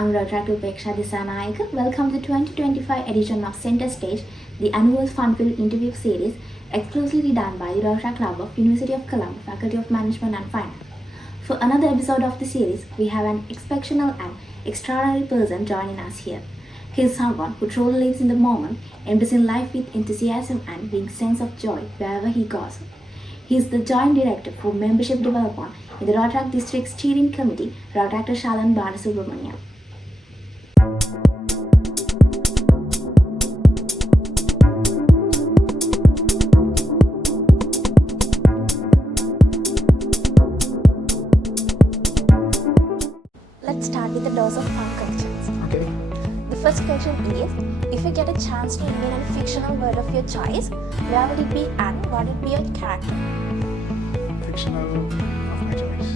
I'm Rotaract Upeksha Dissanayake. Welcome to the 2025 edition of Center Stage, the annual fun-filled interview series exclusively done by the Rotaract Club of University of Colombo, Faculty of Management and Finance. For another episode of the series, we have an exceptional and extraordinary person joining us here. He is someone who truly lives in the moment, embracing life with enthusiasm and brings sense of joy wherever he goes. He is the Joint Director for Membership Development in the Rotaract District Steering Committee, Rotaract Sharan Balasubramaniyam. Let's start with the dose of fun questions. Okay. The first question is, if you get a chance to invent a fictional word of your choice, where would it be and what would be your character? Fictional of my choice.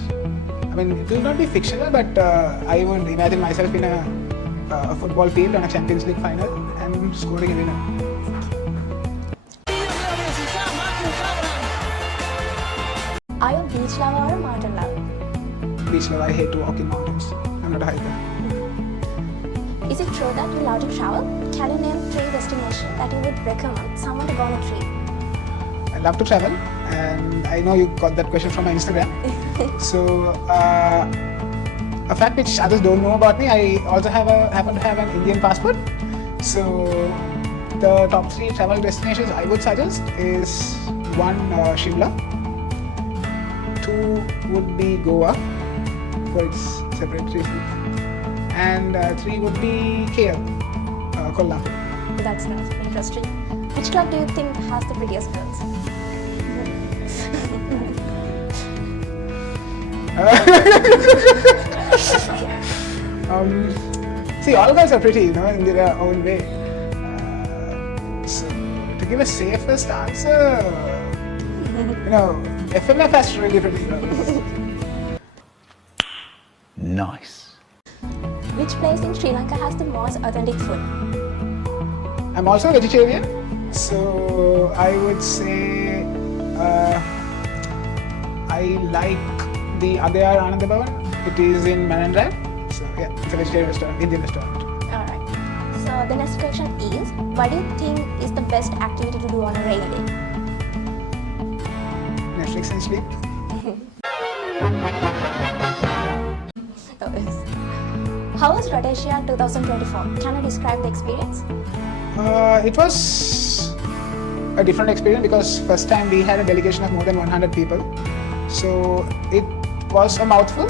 I mean, it will not be fictional, but I would imagine myself in a football field on a Champions League final and scoring a winner. Are you a beach lover or a mountain lover? Beach lover, I hate to walk in mountains. I'm not a hiker. Is it true that you love to travel? Can you name 3 destinations that you would recommend someone to go on a trip? I love to travel, and I know you got that question from my Instagram. So, a fact which others don't know about me, I also happen to have an Indian passport. So, the top 3 travel destinations I would suggest is 1, Shimla, 2 would be Goa for its separate reasons, and 3 would be KL, Kollam. That's nice, interesting. Which club do you think has the prettiest girls? See, all girls are pretty, in their own way. So, to give a safest answer, FMF has really pretty girls. Nice. Which place in Sri Lanka has the most authentic food? I'm also a vegetarian, so I would say I like the Adayar Ananda Bhavan. It is in Manandrai. So yeah, it's a vegetarian restaurant, Indian restaurant. Alright. So the next question is, what do you think is the best activity to do on a rainy day? Netflix and sleep. How was Rhodesia 2024? Can you describe the experience? It was a different experience because first time we had a delegation of more than 100 people. So it was a mouthful,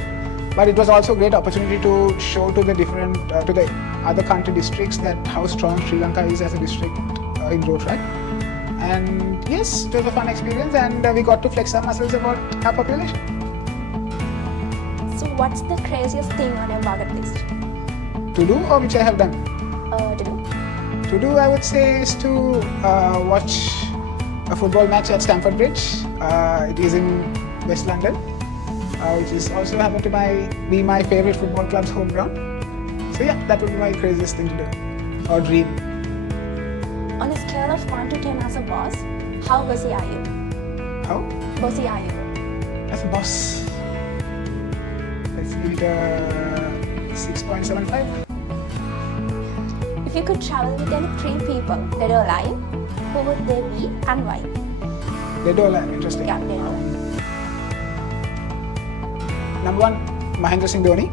but it was also a great opportunity to show to the different, to the other country districts that how strong Sri Lanka is as a district in Rotaract. And yes, it was a fun experience, and we got to flex our muscles about our population. So what's the craziest thing on your bucket list? To do, or which I have done? To do. To do, I would say, is to watch a football match at Stamford Bridge. It is in West London, which is also happened to be my favorite football club's home ground. So yeah, that would be my craziest thing to do, or dream. On a scale of 1 to 10 as a boss, how bossy are you? How? Bossy are you? As a boss, let's give it a 6.75. If you could travel with any 3 people, dead or alive, who would they be and why? Dead or alive, interesting. Yeah, dead or alive. Number 1, Mahendra Singh Dhoni.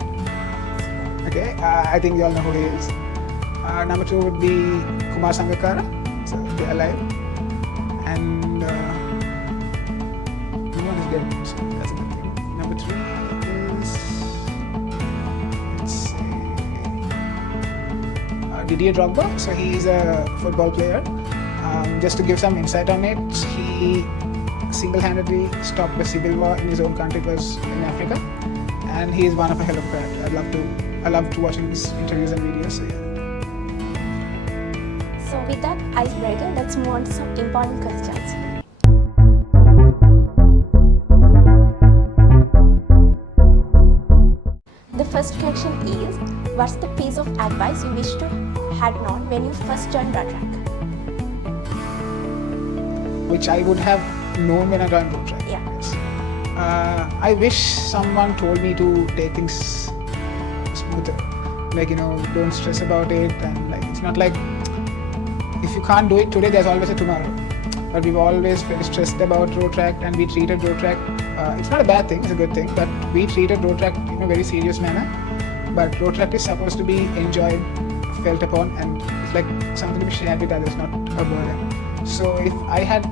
Okay, I think you all know who he is. Number 2 would be Kumar Sangakkara, so they're alive. And no one is dead, so that's a good thing. Number 3 is, let's say, Didier Drogba. So he is a football player. Just to give some insight on it, he single-handedly stopped the civil war in his own country. It was in Africa, and he is one of a hell of a cat. I love to watch his interviews and videos. So yeah. So with that icebreaker, let's move on to some important questions. The first question is, what's the piece of advice you wish to had known when you first joined Rotaract? Which I would have known when I joined Rotaract. Yeah. Yes. I wish someone told me to take things smoother. like, don't stress about it, and like it's not like if you can't do it today, there's always a tomorrow. But we've always very stressed about Rotaract, and we treated Rotaract. It's not a bad thing; it's a good thing. But we treated Rotaract in a very serious manner. But Rotaract is supposed to be enjoyed, felt upon, and it's like something to be shared with others, not a burden. So if I had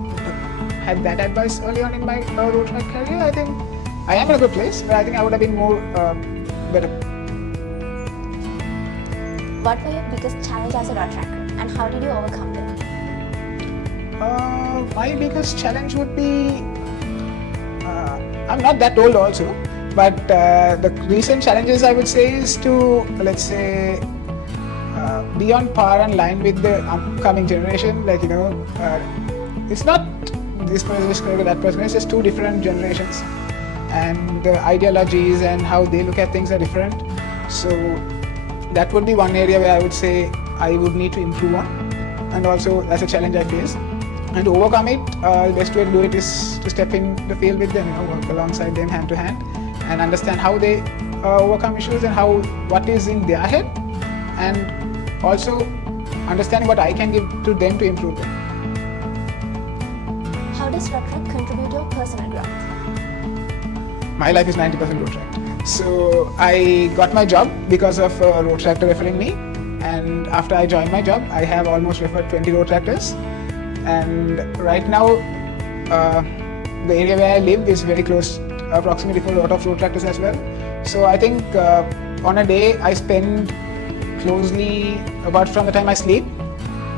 that advice early on in my Rotaract career, I think I am in a good place. But I think I would have been more better. What were your biggest challenge as a Rotaractor, and how did you overcome them? My biggest challenge would be, I'm not that old also, but the recent challenges I would say is to, let's say, be on par and line with the upcoming generation. Like, it's not this person is correct or that person, it's just two different generations, and the ideologies and how they look at things are different. So that would be one area where I would say I would need to improve on, and also that's a challenge I face. And to overcome it, the best way to do it is to step in the field with them, work alongside them hand to hand, and understand how they overcome issues and what is in their head, and also understanding what I can give to them to improve them. How does Rotaract contribute to your personal growth? My life is 90% Rotaract. So I got my job because of a Rotaractor referring me, and after I joined my job, I have almost referred 20 Rotaractors. And right now, the area where I live is very close, approximately for a lot of Rotaractors as well. So I think on a day I spend closely, about from the time I sleep,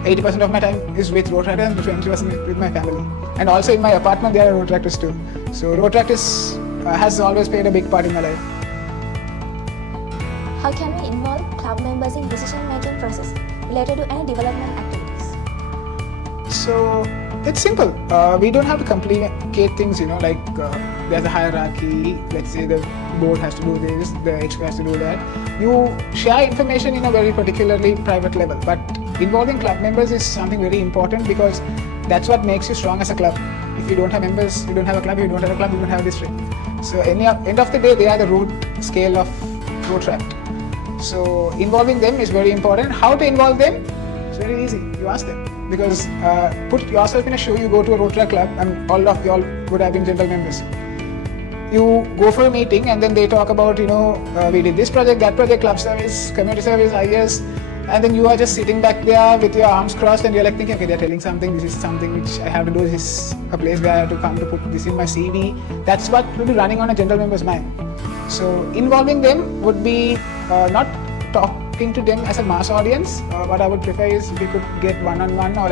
80% of my time is with Rotaract and 20% with my family. And also in my apartment there are Rotaractors too. So Rotaract has always played a big part in my life. How can we involve club members in decision-making process related to any development activities? So it's simple. We don't have to complicate things, like there's a hierarchy. Let's say the board has to do this, the HQ has to do that. You share information in a very particularly private level, but involving club members is something very important, because that's what makes you strong as a club. If you don't have members, you don't have a club. If you don't have a club, you don't have a district. So end of the day, they are the root scale of Rotaract. So involving them is very important. How to involve them? It's very easy. You ask them. Because put yourself in a shoe, you go to a Rotaract club, and all of y'all would have been general members. You go for a meeting and then they talk about, we did this project, that project, club service, community service, IS, and then you are just sitting back there with your arms crossed and you're like thinking, okay, they're telling something, this is something which I have to do, this is a place where I have to come to put this in my CV. That's what will be running on a general member's mind. So involving them would be not talking to them as a mass audience. What I would prefer is if you could get one-on-one, or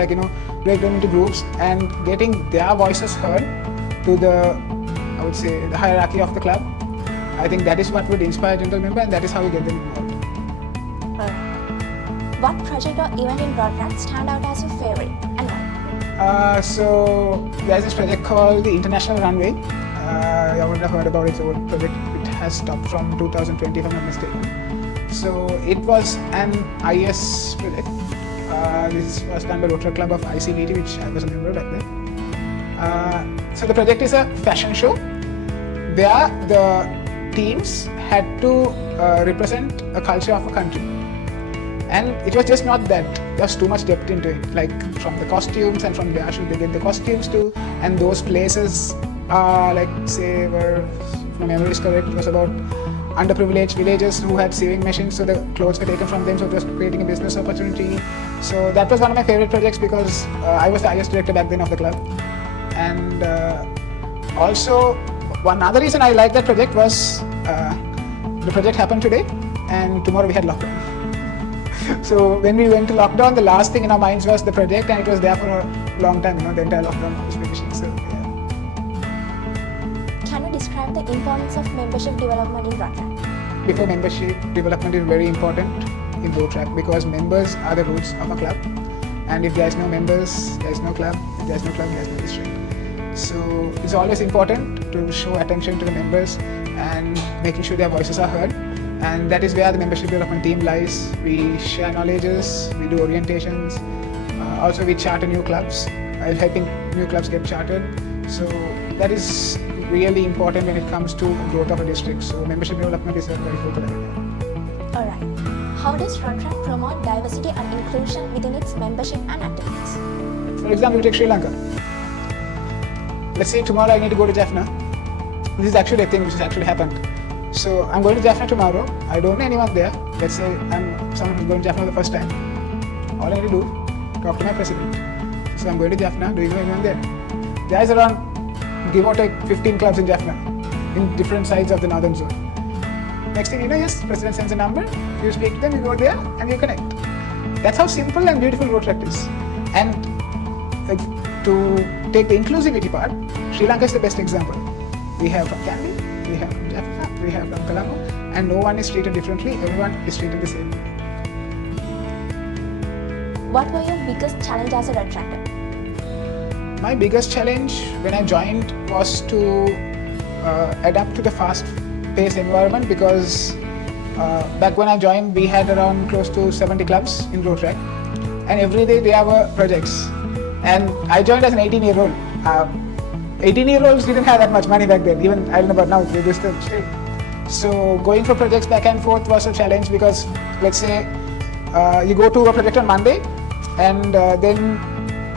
break them into groups and getting their voices heard to I would say, the hierarchy of the club. I think that is what would inspire a general member, and that is how we get them involved. What project or event in Rotaract stand out as your favorite, and why? So there's this project called the International Unveil. You would have heard about it. It's a project. It has stopped from 2020, if I'm not mistaken. So it was an IS project. This was done by Rotaract Club of ICBT, which I was a member back then. So the project is a fashion show where the teams had to represent a culture of a country. And it was just not that. There was too much depth into it. Like from the costumes, and from their show they get the costumes too. And those places, like say, were, if my memory is correct, it was about underprivileged villagers who had sewing machines, so the clothes were taken from them, so it was creating a business opportunity. So that was one of my favorite projects, because I was the IS director back then of the club. And also, one other reason I liked that project was the project happened today, and tomorrow we had lockdown. So when we went to lockdown, the last thing in our minds was the project, and it was there for a long time, the entire lockdown was finishing. So yeah. Can you describe the importance of membership development in Rotaract? Before membership development is very important in Rotaract, because members are the roots of a club, and if there is no members, there is no club. If there is no club, there is no district. So it's always important to show attention to the members and making sure their voices are heard. And that is where the membership development team lies. We share knowledges, we do orientations, also we charter new clubs, helping new clubs get chartered. So that is really important when it comes to growth of a district. So membership development is a very critical area. Alright. How How does Rotaract promote diversity and inclusion within its membership and activities? For example, we take Sri Lanka. Let's say tomorrow I need to go to Jaffna. This is actually a thing which has actually happened. So I'm going to Jaffna tomorrow. I don't know anyone there. Let's say I'm someone who's going to Jaffna for the first time. All I need to do, talk to my president. So I'm going to Jaffna. Do you know anyone there? There's around, give or take, 15 clubs in Jaffna, in different sides of the northern zone. Next thing you know, yes, president sends a number. You speak to them, you go there, and you connect. That's how simple and beautiful Rotaract is. And to take the inclusivity part, Sri Lanka is the best example. We have from Kandy, we have from Jaffna, we have from Colombo, and no one is treated differently, everyone is treated the same way. What were your biggest challenge as a Rotaractor? My biggest challenge when I joined was to adapt to the fast-paced environment because back when I joined, we had around close to 70 clubs in Rotaract, and every day there were projects. And I joined as an 18-year-old. 18-year-olds didn't have that much money back then. Even I don't know about now, they do still. So going for projects back and forth was a challenge because let's say you go to a project on Monday, and then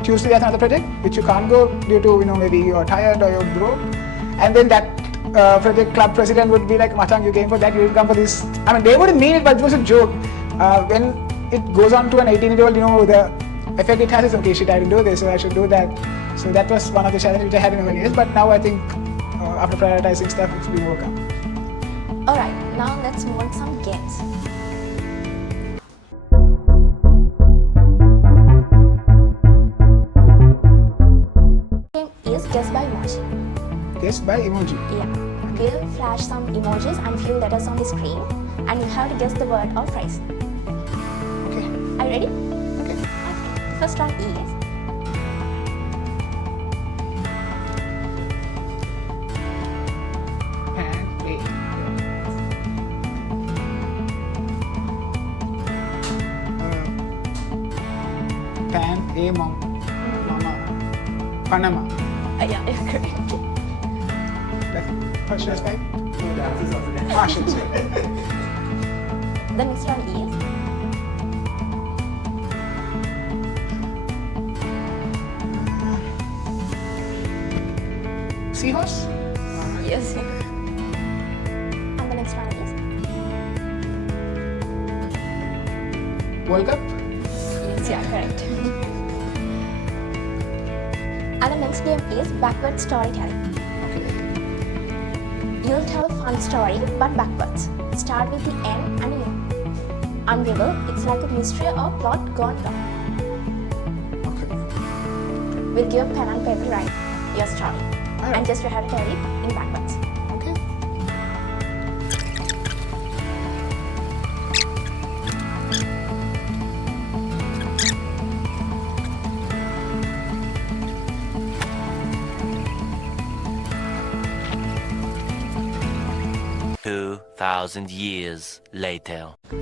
Tuesday there's another project which you can't go due to maybe you're tired or you're broke, and then that project club president would be like, Matang, you came for that, you didn't come for this. I mean, they wouldn't mean it, but it was a joke. When it goes on to an 18-year-old, the effect it has is, okay, shit, I didn't do this, so I should do that. So that was one of the challenges which I had in early years, but now I think after prioritizing stuff, it's been overcome. Alright, now let's move on to some games. Game is Guess by Emoji. Guess by emoji. Yeah. We'll flash some emojis and few letters on the screen, and you have to guess the word or phrase. Okay. Are you ready? Okay. The first one is Pan, A, Mama, Panama. yeah, you're correct. First choice five? Ah, shit. The next one is Seahorse? yes. And the next one is World Cup? yes, yeah, correct. And the next game is backward storytelling. Okay. You'll tell a fun story but backwards. Start with the N and U. Unveil, it's like a mystery or plot gone wrong. Okay. We'll give a pen and paper, write your story. Alright. And just you have to tell it in backwards. Okay. Two 2,000 years later. Are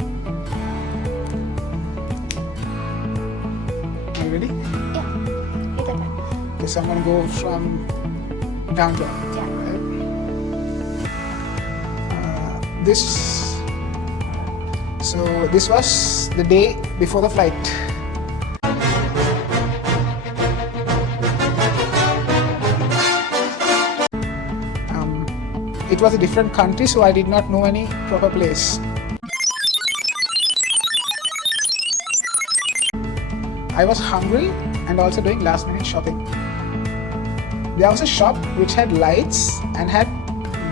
you ready? Yeah, you can try. Okay, so I'm gonna go from down to up. Yeah. Right? This was the day before the flight. It was a different country, so I did not know any proper place. I was hungry and also doing last minute shopping. There was a shop which had lights and had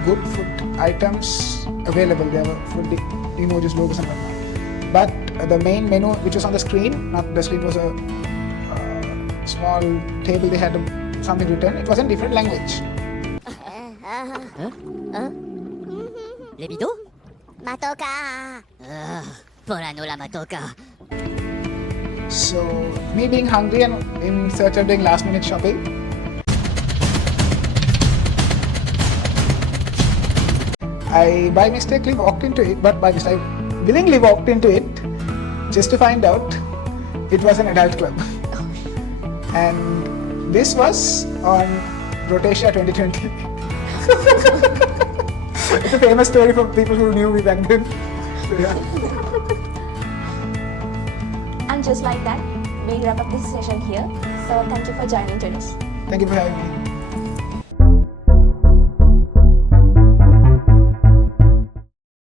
good food items available. There were food emojis, logos and whatnot. But the main menu which was on the screen, not the screen, was a small table. They had something written. It was in different language. Les bidoux Matoka Polano la matoka. So, me being hungry and in search of doing last minute shopping, I by mistakenly walked into it, but by mistake, willingly walked into it just to find out it was an adult club. And this was on Rotaract 2020. It's a famous story for people who knew me back then. So, yeah. And just like that, we wrap up this session here. So thank you for joining today. Thank you for having me.